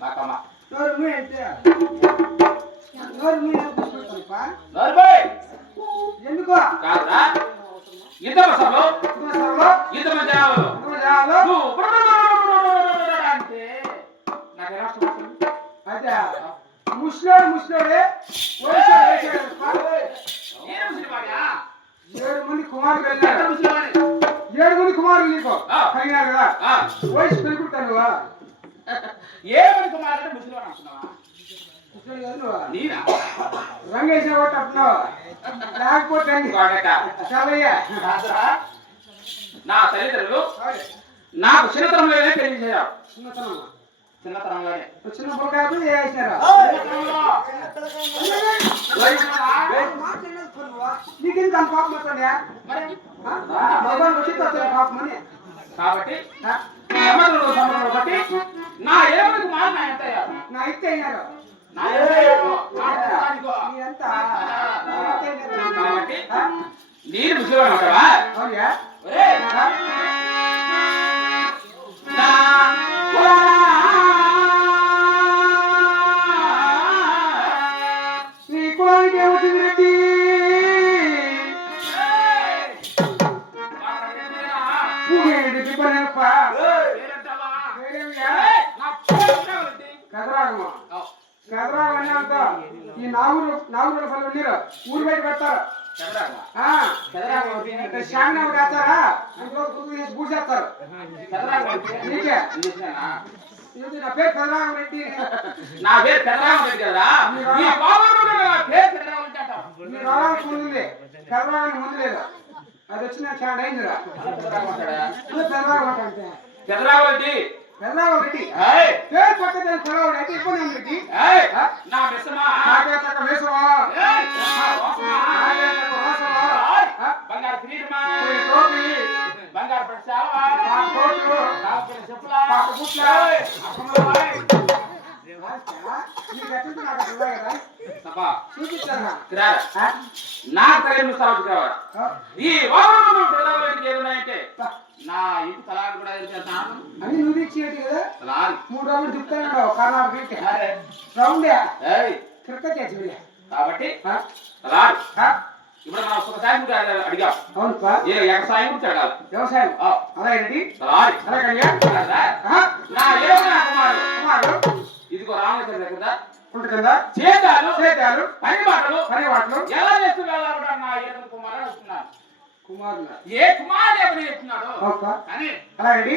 మాకమ్మ నోరు మీ అంటే నోరు మీ ఎందుకో కాదురా యుద్ధ మసలో యుద్ధ మధ్యాహ్నం అంటే నాకేనా అదే ముస్లోడే ఏడు మంది కుమారులు వెళ్ళారు 7 మంది కుమారులు నీకు కలిగినారు కదా వయసు పెరుగుతాను ఏ మంది కుమారులు అంటే ముసలివాడు అంటున్నావా రంగేశ్వర కొట్టి అంటున్నావా లేకపోతే చాలయ్యా నా తల్లిదండ్రులు నాకు చిన్నతనంలోనే పెళ్లి చేయాలి చిన్నతనంలోనే చిన్నప్పుడు కాబట్టి చేసినారా నీకెందుకు అంత పాపం వస్తుందా భగవాన్ వచ్చి పాపం అని కాబట్టి సంవత్సరం బట్టి నా ఏమకు మాట నా ఇస్తే అయినారు కాబట్టి నేను ముసలివాడు అంటావా నీ కులానికి ఏమవుతుంది రెడ్డి కదరాగమన్నాక ఈ నాగుల పనులు నీరు ఊరు బయట పెడతారు శాంగనాలు కాస్తారా అందులో పూజ చేస్తారు నీకే నా పేరు కదరాగరెడ్డి నా పేరు కదరాగరెడ్డి కదా మీరు రావాల్సి ముందు కదరాగని ముందు లేదు అది వచ్చిన చాలా డేంజరా కదరాగంటే కదరాగరెడ్డి పెదరాగరెడ్డి పేరు పక్కన కదరాగరెడ్డి అయితే ఇబ్బంది ఉంది రెడ్డి నా మెసమా నాకేతక వేసవా బంగారు కిరీటమా టోపీ బంగారు ప్రసావా కోట్లు చెప్పులా పుట్లా నీకు ఎట్లుంటే నాకు అట్లా కదా చూపించాను నా తల్లి స్థాపించు కావాలి ఈ వాహనం పెదవులకి ఏమున్నాయంటే నా ఇంటి తలాడు కూడా చేస్తాను అని నువ్వు ఇచ్చేది కదా తలాడు 3 రోజులు తిప్పుతాను కర్ణాటక రౌండే క్రికెట్ చేసి కాబట్టి తలాడు ఇప్పుడు మనం ఒకసారి అడిగాం అవును ఏ వ్యవసాయం గురించి అడగాలి వ్యవసాయం అలాగేంటి తలాడు అలాగే నా ఏమైనా కుమారుడు ఇదిగో రామచంద్ర కదా ఉంటుంది చేతాలు పని మాటలు ఎలా చేస్తూ వెళ్ళాలి నా ఏడు కుమారుడు వస్తున్నాను కుమారుడు ఏ కుమారుడు ఎవరు చెప్తున్నాడు అని అలాగండి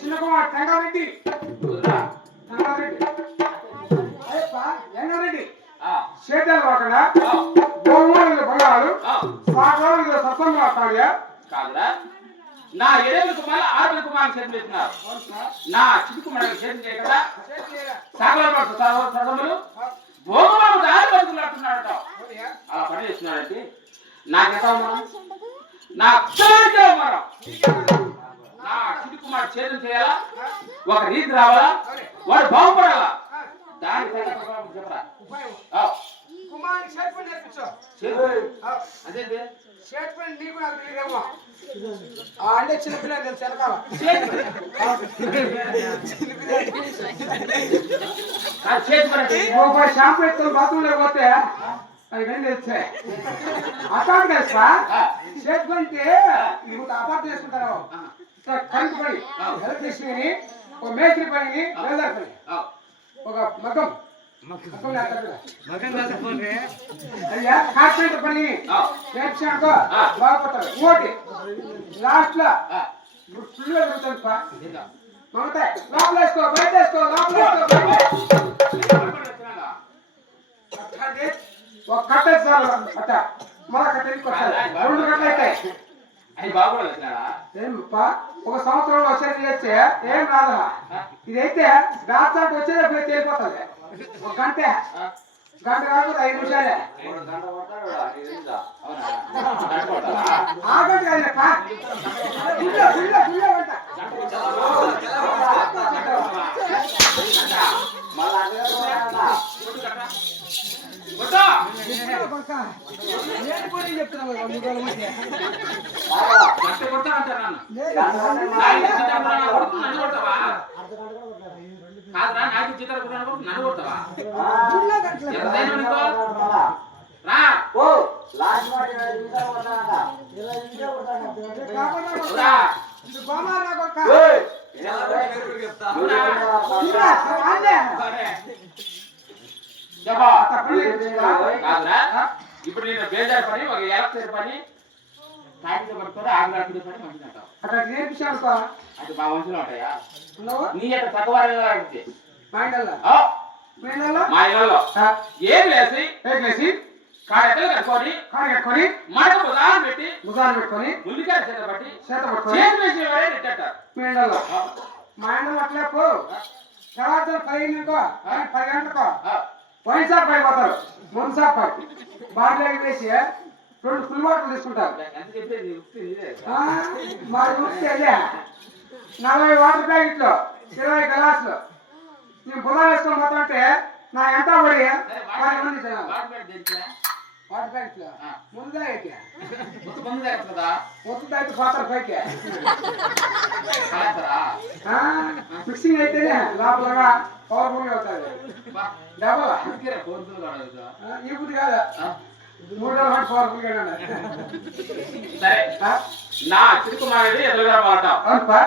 చిన్న కుమార్ సంగారెడ్డి ఎంగారెడ్డి చేతలు కాకుండా బొమ్మలు బంగారు సాగరాలు సత్సంగా కాడియా కాదురా నా 7 కుమారులు 6 కుమారులు చేతులు పెట్టినారు నా చిన్న కుమారుడు చేతులు చేయకుండా సాగరాలు సత్సంగులు భోగమాము దారి బతుకులాడుతున్నాడట అలా పని చేస్తున్నాడంటే నాకెంత అవమానం నా అక్షరానికి అవమానం నా చిన్న కుమారుడు చేతులు చేయాలా ఒక రీతి రావాలా వాడు బాగుపడాలా దాని చెప్పరా కుమార్ షర్ట్ పని నేర్పించు అదే షర్ట్ పని నీకు నాకు తెలియదేమో అంటే చిన్నపిల్లలు తెలుసు వెనకాల షాంపూ ఎత్తుకొని బాత్రూంలో పోతే అవి రెండు వచ్చాయి అపార్ట్ తెలుసా చేతుకుంటే ఇది అపార్ట్ చేసుకుంటారు కరెంట్ పని ఎలక్ట్రిసిటీ ఒక మేస్త్రి పని వెల్డర్ పని ఒక మగం అయ్యా కార్పెంటర్ పని నేర్చాక బాగుపడతారు ఇంకోటి లాస్ట్ లో ఫుల్ గా దొరుకుతుంది మమతా లోపల వేసుకో బయట వేసుకో లోపల వేసుకో ఒక కట్ట చాలు అట్ట మళ్ళా కట్ట రెండు కట్టలు అవుతాయి అవి బాగుపడదు ఏమప్పా ఒక సంవత్సరంలో వచ్చేది చేస్తే ఏం రాదా ఇదైతే దాచాటు వచ్చేటప్పుడు తేలిపోతుంది ఒక గంట కాకపోతే 5 నిమిషాలే ఆ గంట కాదులేప్పా నాకు చిత్ర నన్ను కొడతావా ఇప్పుడు నేను బేజారు పని ఒక ఎలక్ట్రిక్ పని సాయంత్రం పడుతుంది ఆంగ్లాడు పని మంచిది అంటావు అట్లా నేర్పించాను అది మా వంశంలో ఉంటాయా నీ యొక్క తక్కువ మా ఇళ్ళలో ఏం లేసి కాడెక్కలు కట్టుకొని మాట ఉదాహరణ పెట్టి ముందుగా చేత పట్టి చేతి వేసి నెట్టారు మా ఇంట్లో అట్లే పో తెల్లవారు 10 గంటలకో వైన్ షాప్ అయిపోతారు ముందు షాప్ బాటిల్ వేసి 2 ఫుల్ వాటర్ తీసుకుంటారు మరి 40 వాటర్ ప్యాకెట్లు 20 గ్లాసులు నేను బుధ వేసుకొని పోతుంటే నా ఎంత పడి 10 మంది వాటర్ ప్యాకెట్లు ముందు అయితే పోతారు పైకి మిక్సింగ్ అయితేనే లోపలగా పవర్ఫుల్ గా అవుతుంది డబల్ ఈ బుద్ధి కాదు 3 రోజులు పవర్ఫుల్ గా సరే నా చిరుకుమారి ఎదురుగా మాట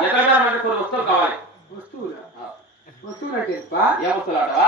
ఎదురుగా మనకి కొన్ని వస్తువులు కావాలి వస్తువులు అంటే ఏ వస్తువులు ఆడవా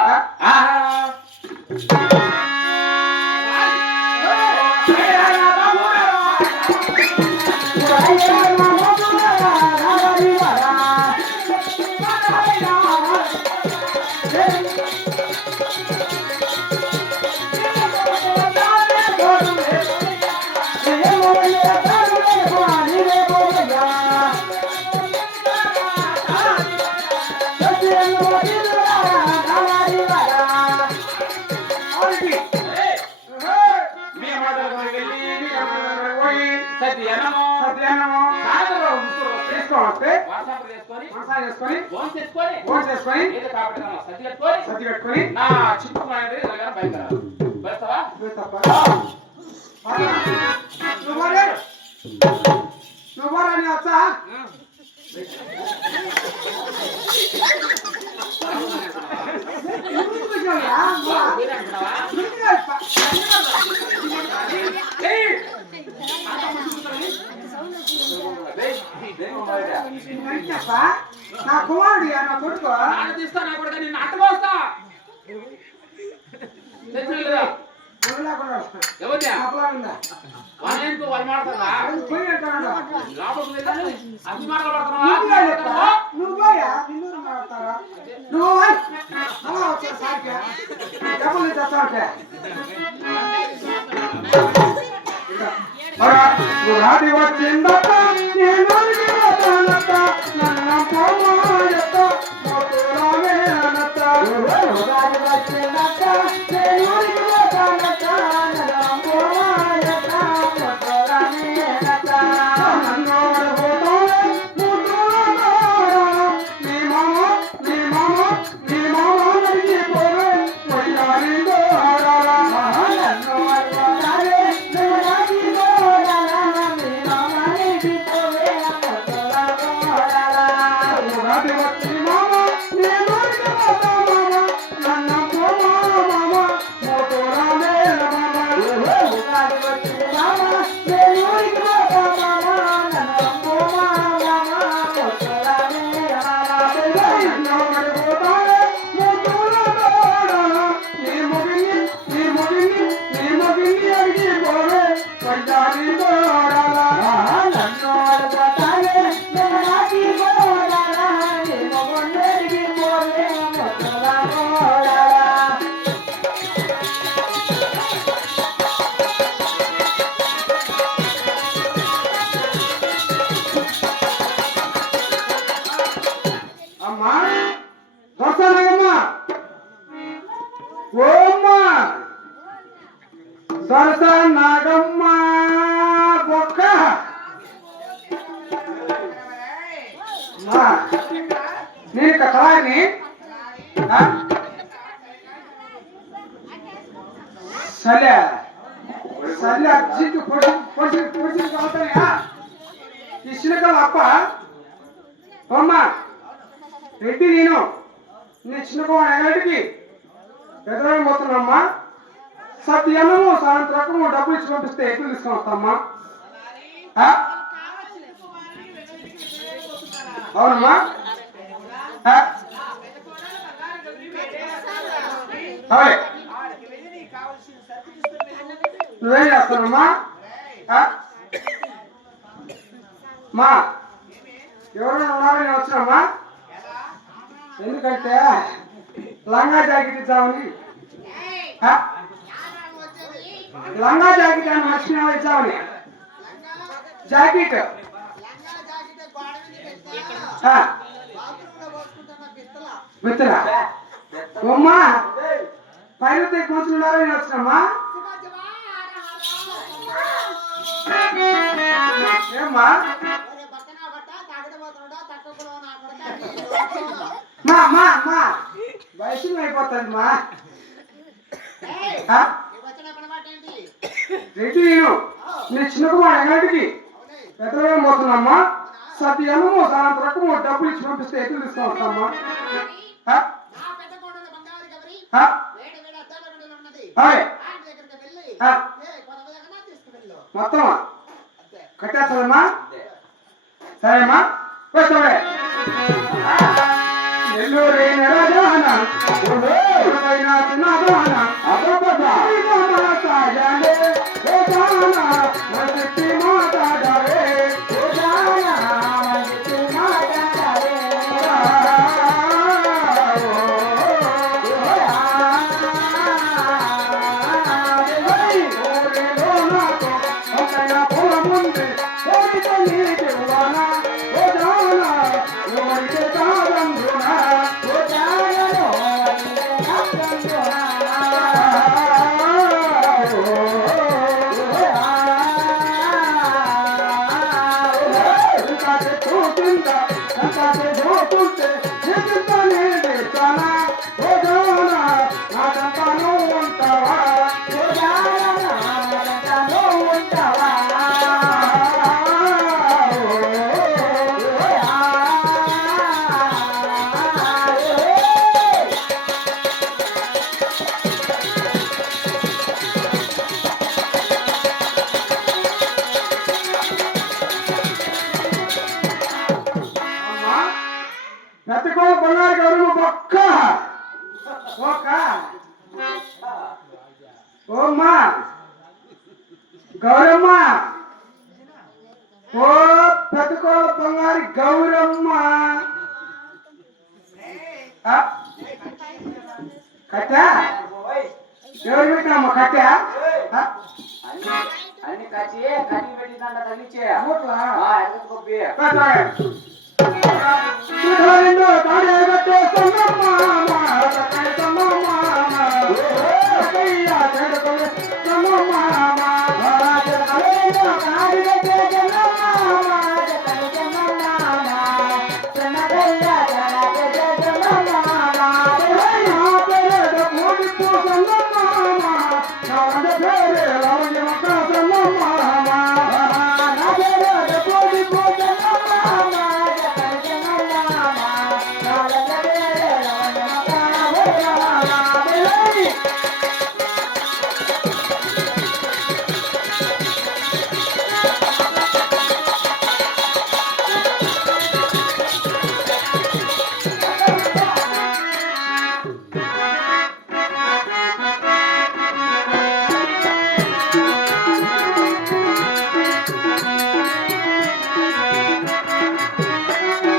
సర్ది కట్టుకొని నా చిక్కుకున్నాడు బయలుదేరాలి నువ్వు అని వచ్చా నా కుమారుడు నా కొడుకు తీస్తా నా కొడుకు నిన్ను అట్టబోస్తా వచ్చిందట సరస నాగమ్మ బొక్క నేను కళాని సరే సరే అర్జెంట్ పొడిచి కావుతాయా ఇచ్చిన కదా అప్ప అమ్మ రెడ్డి నేను చిన్న ఎగడికి పెద్దవాడిని పోతున్నామ్మా సత్యము సాయంత్రం డబ్బులు ఇచ్చి పంపిస్తే ఎక్కువ తీసుకొని వస్తామ్మా అవునమ్మా అవే నువ్వేం చేస్తానమ్మా మా ఎవరైనా ఉన్నారని వచ్చినమ్మా ఎందుకంటే లంగా జాకెట్ ఇద్దామని లంగా జాకెట్ అని వచ్చిన ఇద్దామని జాకెట్ విత్తరా అమ్మా పైన కూర్చున్నారని వచ్చినమ్మా ఏమ్మా మా వయసు అయిపోతుంది మా రెడ్డి నీ చిన్న కుమార్ ఎగటికి పెద్దవేం పోతున్నామ్మా సత్యము సాయంత్రము డబ్బులు ఇచ్చి పంపిస్తే ఎక్కువ తీసుకొని వస్తామ్మా మొత్తం కట్టేస్తానమ్మా సరేమ్మా వస్తాడే నెల్లూరు రాజాన చిన్నదాన మాట్లాడవే నత్తకోల బంగారు గౌరమ్మ బొక్క ఓమ్మా గౌరమ్మ ఓ పెద్దకోల బంగారు గౌరమ్మ కట్ట ఎవరు పెట్టినమ్మా కట్ట అన్ని కచ్చి కట్టి పెట్టిందంట తగ్గించే రెండు తాడే కట్టేస్తున్నా